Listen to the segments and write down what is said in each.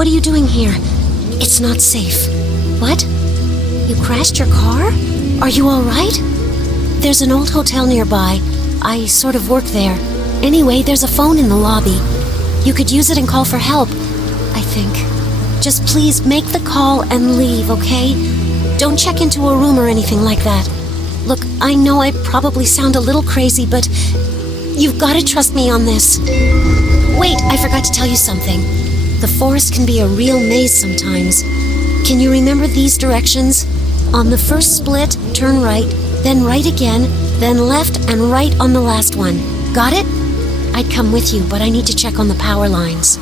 What are you doing here? It's not safe. What? You crashed your car? Are you all right? There's an old hotel nearby. I sort of work there. Anyway, there's a phone in the lobby. You could use it and call for help, I think. Just please make the call and leave, okay? Don't check into a room or anything like that. Look, I know I probably sound a little crazy, but you've got to trust me on this. Wait, I forgot to tell you something. The forest can be a real maze sometimes. Can you remember these directions? On the first split, turn right, then right again, then left and right on the last one. Got it? I'd come with you, but I need to check on the power lines.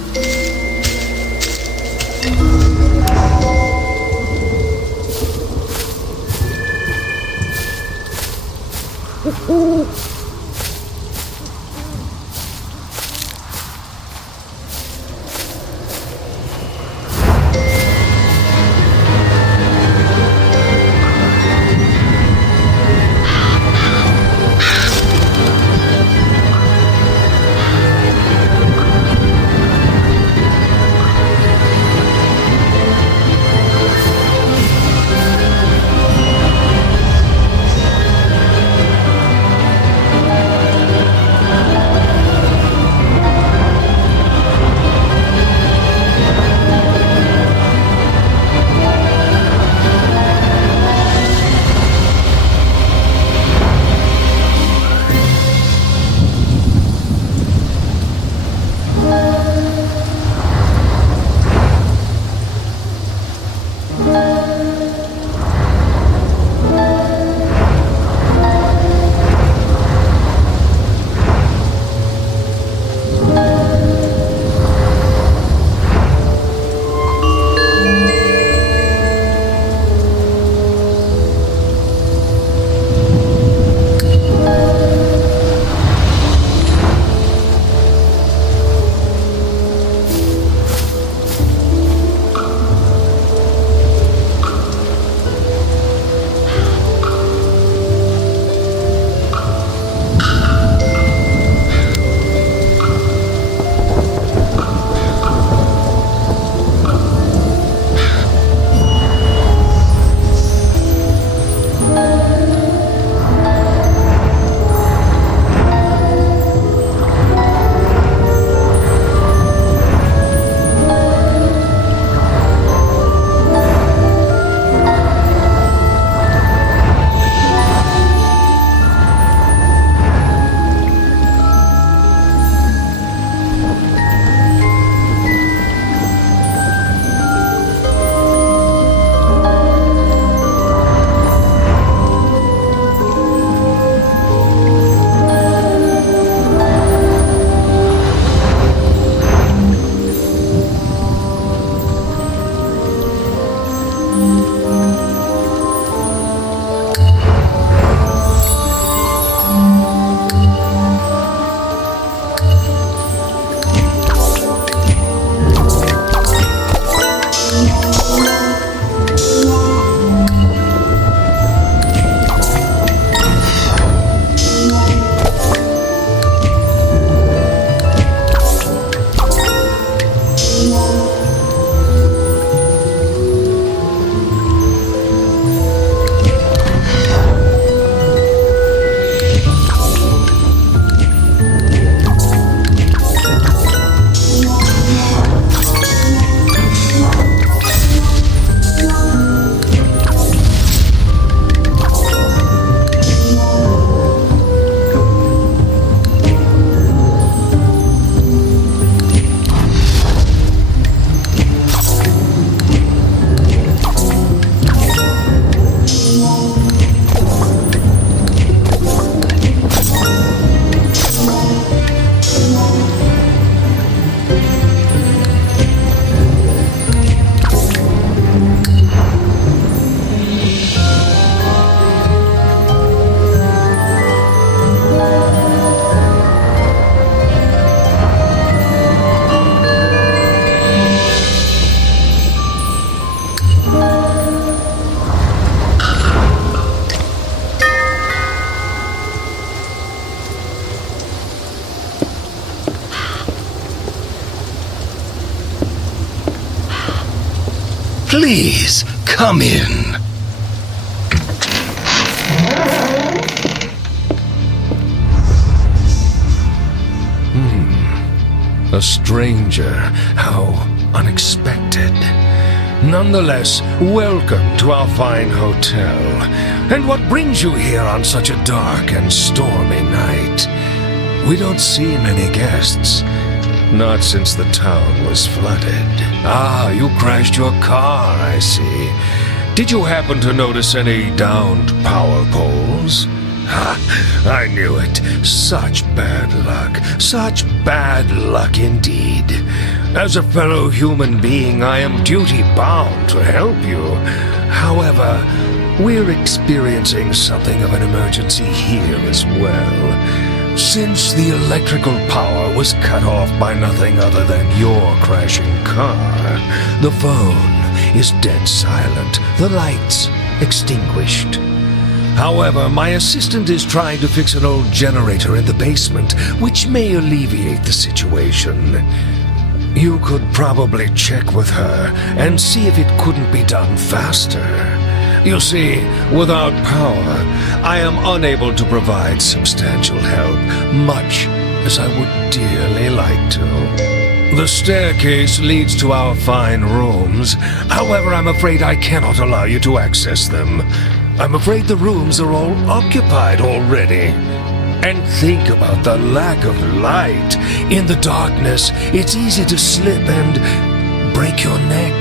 Please, come in. A stranger. How unexpected. Nonetheless, welcome to our fine hotel. And what brings you here on such a dark and stormy night? We don't see many guests. Not since the town was flooded. Ah, you crashed your car, I see. Did you happen to notice any downed power poles? Ha! I knew it. Such bad luck. Such bad luck indeed. As a fellow human being, I am duty-bound to help you. However, we're experiencing something of an emergency here as well. Since the electrical power was cut off by nothing other than your crashing car, the phone is dead silent, the lights extinguished. However, my assistant is trying to fix an old generator in the basement, which may alleviate the situation. You could probably check with her and see if it couldn't be done faster. You see, without power, I am unable to provide substantial help, much as I would dearly like to. The staircase leads to our fine rooms. However, I'm afraid I cannot allow you to access them. I'm afraid the rooms are all occupied already. And think about the lack of light. In the darkness, it's easy to slip and break your neck.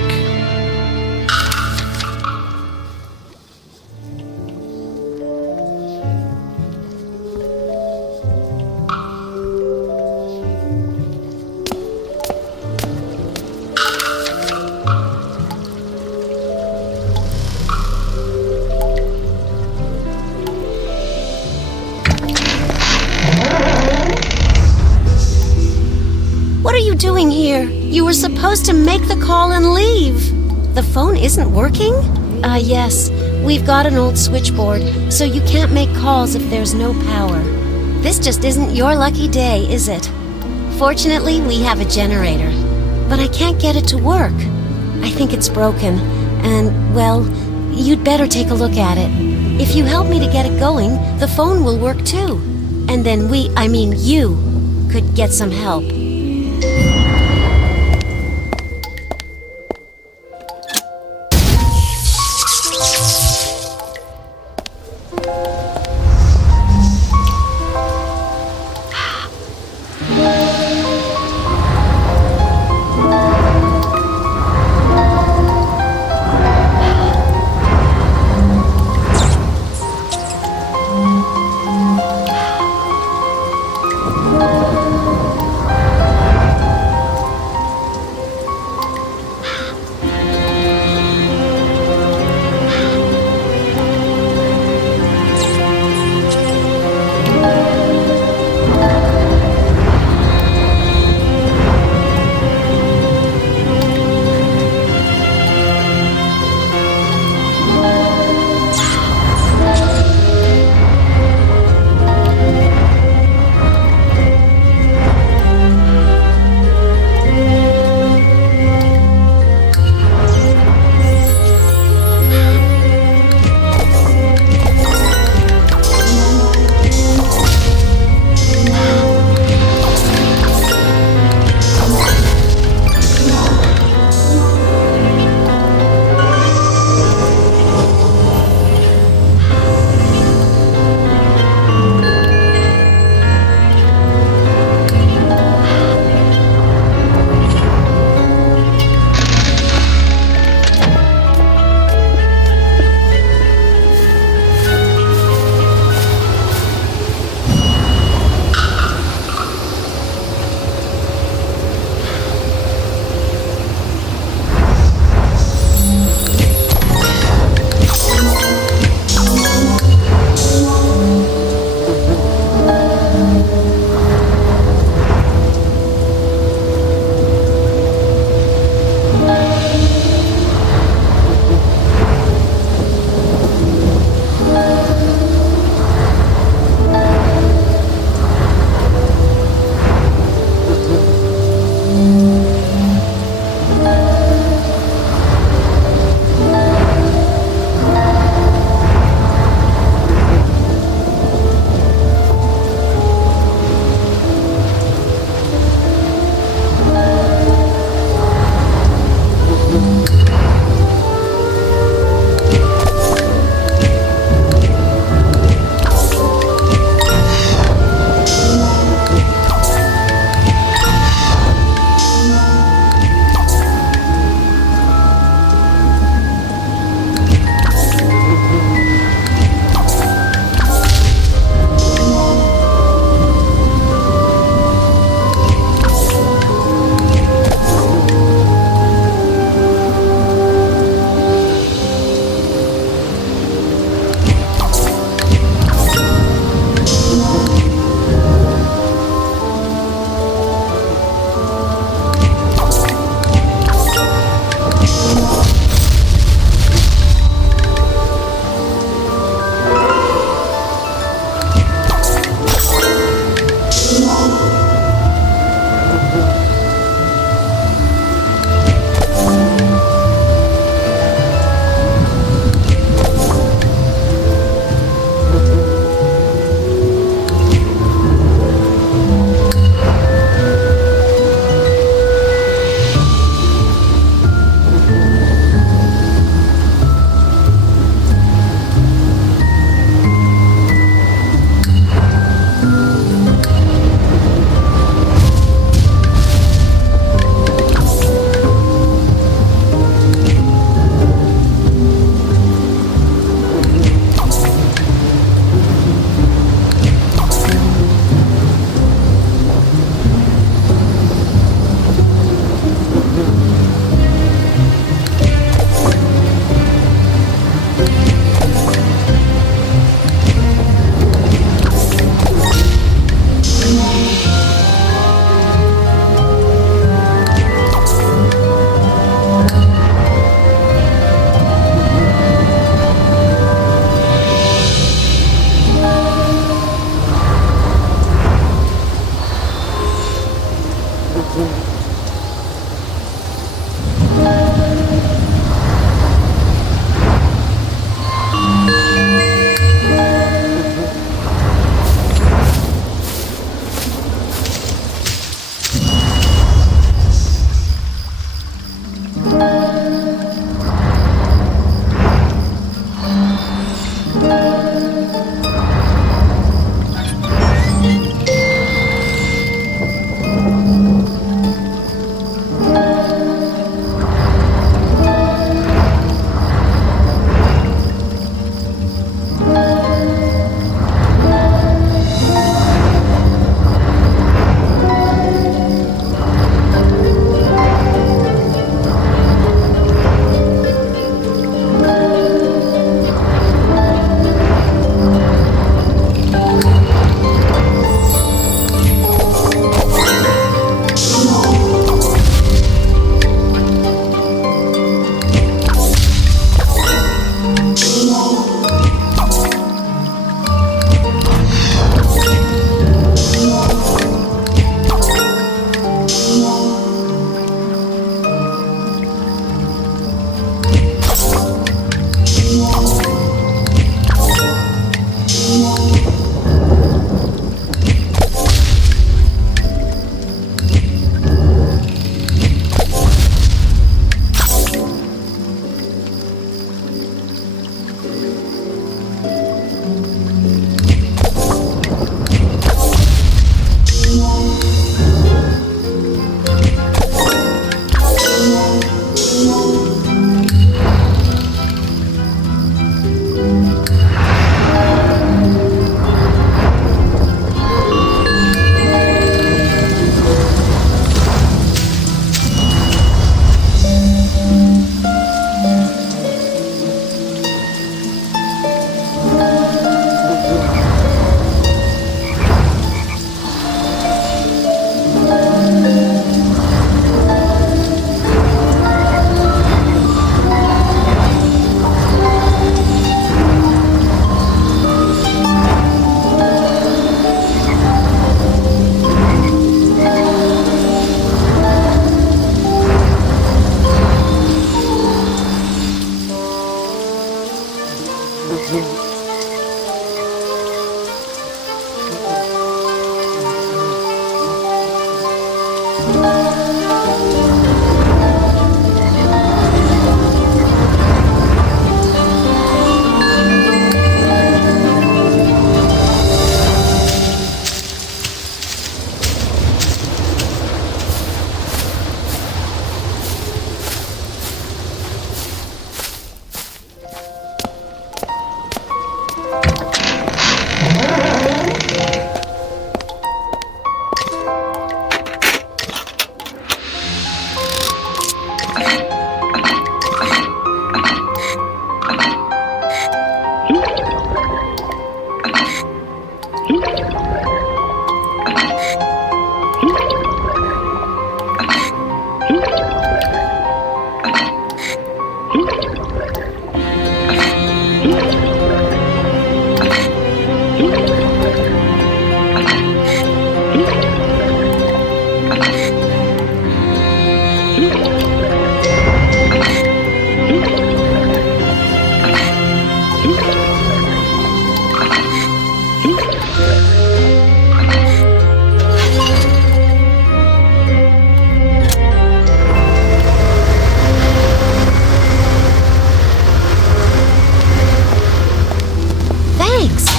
What are you doing here? You were supposed to make the call and leave. The phone isn't working? Yes. We've got an old switchboard, so you can't make calls if there's no power. This just isn't your lucky day, is it? Fortunately, we have a generator, but I can't get it to work. I think it's broken, and, well, you'd better take a look at it. If you help me to get it going, the phone will work too. And then you, could get some help.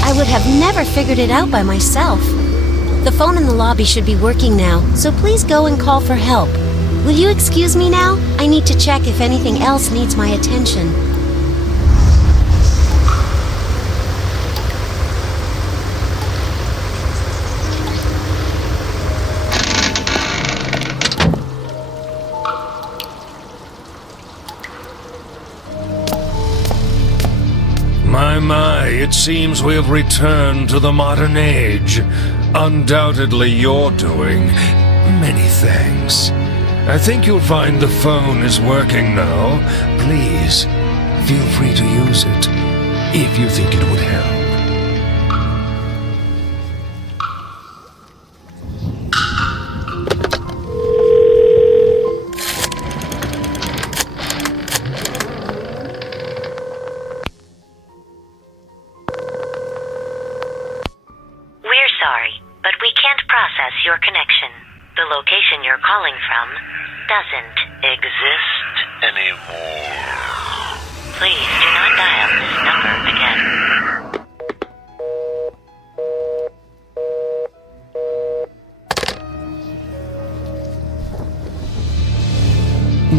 I would have never figured it out by myself. The phone in the lobby should be working now, so please go and call for help. Will you excuse me now? I need to check if anything else needs my attention. My, it seems we have returned to the modern age. Undoubtedly you're doing many things. I think you'll find the phone is working now. Please, feel free to use it, if you think it would help. location you're calling from doesn't exist anymore. Please do not dial this number again.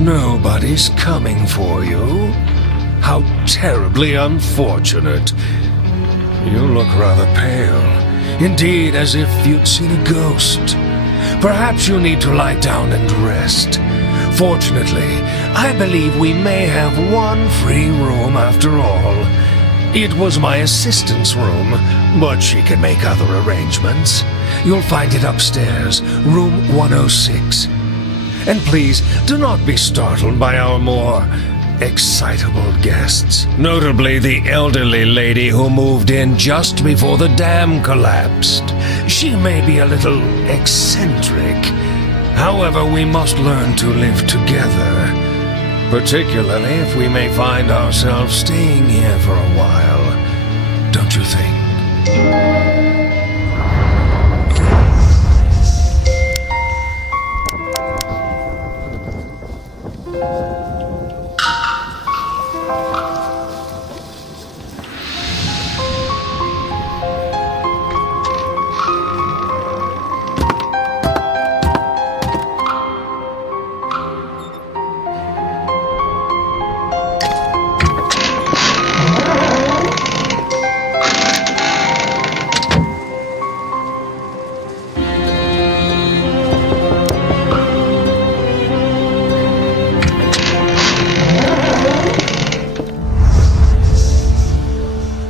Nobody's coming for you? How terribly unfortunate. You look rather pale. Indeed, as if you'd seen a ghost. Perhaps you need to lie down and rest. Fortunately, I believe we may have one free room after all. It was my assistant's room, but she can make other arrangements. You'll find it upstairs, room 106. And please, do not be startled by our more excitable guests. Notably the elderly lady who moved in just before the dam collapsed. She may be a little eccentric. However, we must learn to live together. Particularly if we may find ourselves staying here for a while. Don't you think?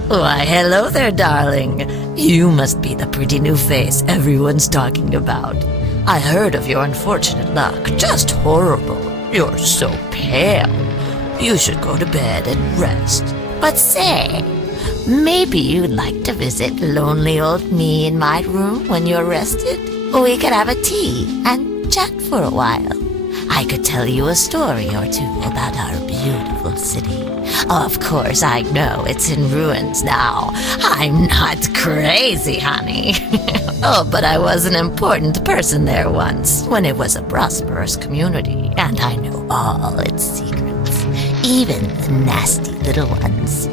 Why, hello there, darling. You must be the pretty new face everyone's talking about. I heard of your unfortunate luck. Just horrible. You're so pale. You should go to bed and rest. But say, maybe you'd like to visit lonely old me in my room when you're rested? We could have a tea and chat for a while. I could tell you a story or two about our beautiful city. Of course, I know it's in ruins now. I'm not crazy, honey. Oh, but I was an important person there once, when it was a prosperous community, and I know all its secrets, even the nasty little ones.